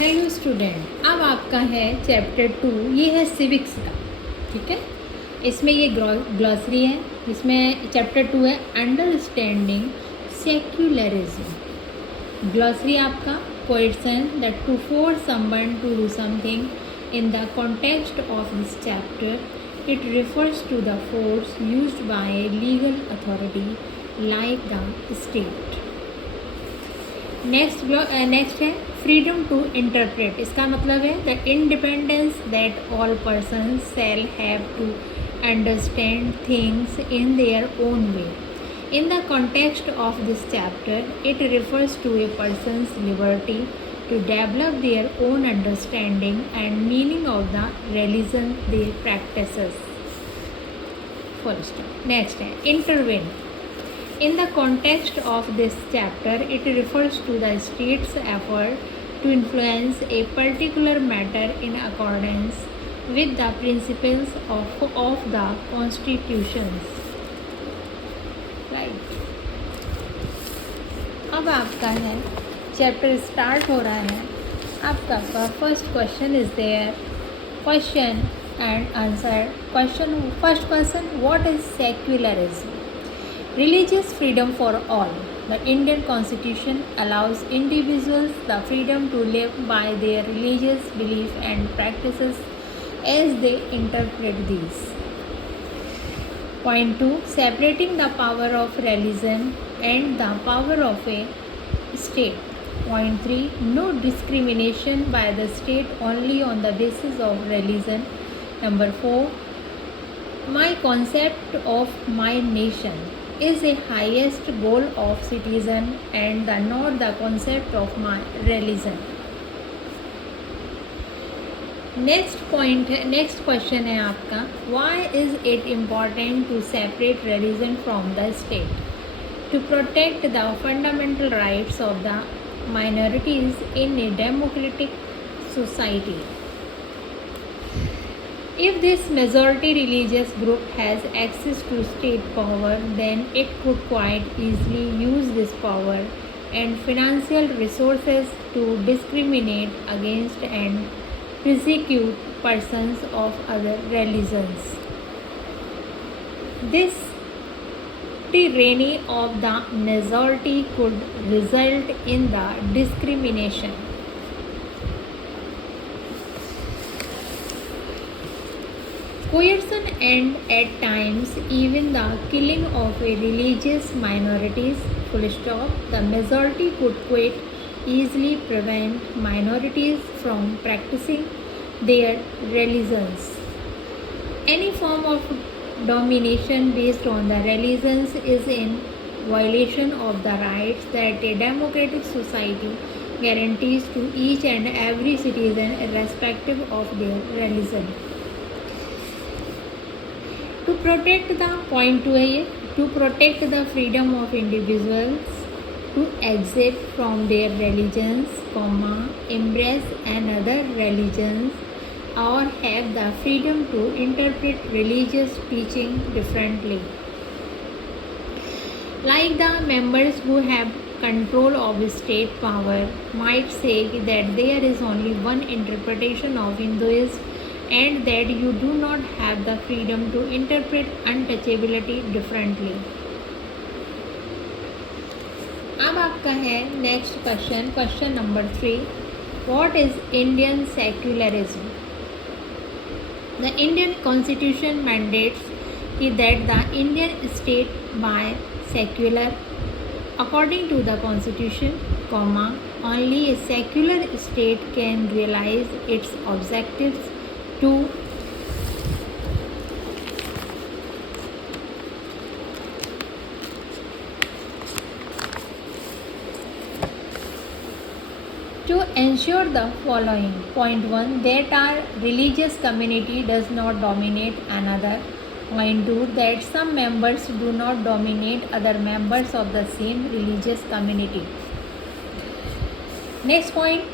Hello student, अब आपका है चैप्टर 2। ये है सिविक्स का। ठीक है, इसमें ये ग्लॉसरी है। इसमें चैप्टर 2 है अंडरस्टैंडिंग सेक्युलरिज्म। ग्लॉसरी आपका question that to force someone to do something in the context of this chapter it refers to the force used by a legal authority like the state. Next है freedom to interpret. इसका मतलब है the independence that all person shall have to understand things in their own way. In the context of this chapter it refers to a person's liberty to develop their own understanding and meaning of the religion they practices. First, next है intervene. In the context of this chapter, it refers to the state's effort to influence a particular matter in accordance with the principles of the constitutions. Right. अब आपका है chapter start हो रहा है। आपका first question is there, question and answer. First question, what is secularism? Religious freedom for all. The Indian Constitution allows individuals the freedom to live by their religious belief and practices as they interpret these. Point 2. Separating the power of religion and the power of a state. Point 3. No discrimination by the state only on the basis of religion. Number 4. My concept of my nation is a highest goal of citizen and not the concept of my religion. Next question है आपका, why is it important to separate religion from the state? To protect the fundamental rights of the minorities in a democratic society. If this majority religious group has access to state power, then it could quite easily use this power and financial resources to discriminate against and persecute persons of other religions. This tyranny of the majority could result in the discrimination. Coercion and at times even the killing of a religious minorities. Full stop. The majority could quite easily prevent minorities from practicing their religions. Any form of domination based on the religions is in violation of the rights that a democratic society guarantees to each and every citizen irrespective of their religion. To protect the point 2 है ये, to protect the freedom of individuals to exit from their religions, embrace another religions or have the freedom to interpret religious teaching differently. Like the members who have control of state power might say that there is only one interpretation of Hinduism and that you do not have the freedom to interpret untouchability differently. अब आपका है next question number 3, what is Indian secularism? The Indian Constitution mandates that the Indian state by secular. According to the Constitution, only a secular state can realize its objectives to ensure the following. Point 1, that our religious community does not dominate another. Point 2, that some members do not dominate other members of the same religious community. Next point,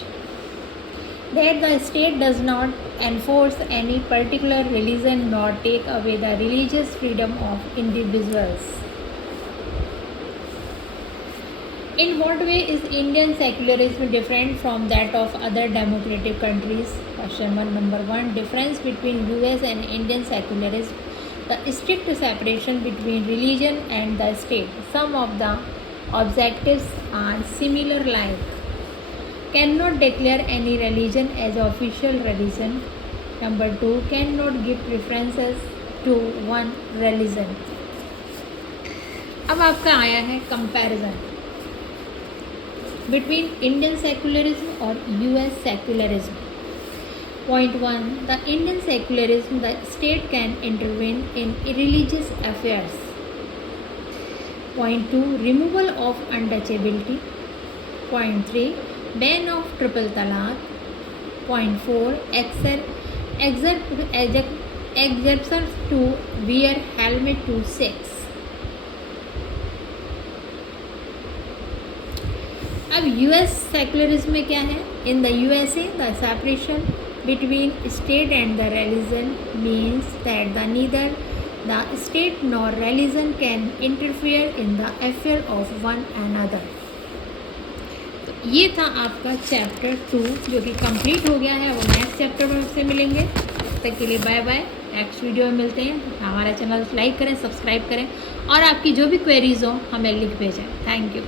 that the state does not enforce any particular religion nor take away the religious freedom of individuals. In what way is Indian secularism different from that of other democratic countries? Question number 1. Difference between US and Indian secularism. The strict separation between religion and the state. Some of the objectives are similar, like cannot declare any religion as official religion. Number 2. Cannot give preferences to one religion. अब आपका आया है comparison between Indian secularism or US secularism. Point 1. The Indian secularism, the state can intervene in religious affairs. Point 2. Removal of untouchability. Point 3. Ban of triple talaq. Point 4. Exemption to wear helmet to sex. अब US secularism में क्या है? In the USA the separation between state and the religion means that the neither the state nor religion can interfere in the affair of one another. तो ये था आपका chapter 2 जो कि कंप्लीट हो गया है. वो नेक्स्ट चैप्टर में से मिलेंगे. तब तक के लिए बाय बाय. नेक्स्ट वीडियो में मिलते हैं. हमारा चैनल लाइक करें, सब्सक्राइब करें और आपकी जो भी क्वेरीज हो हमें लिख भेजें. Thank you.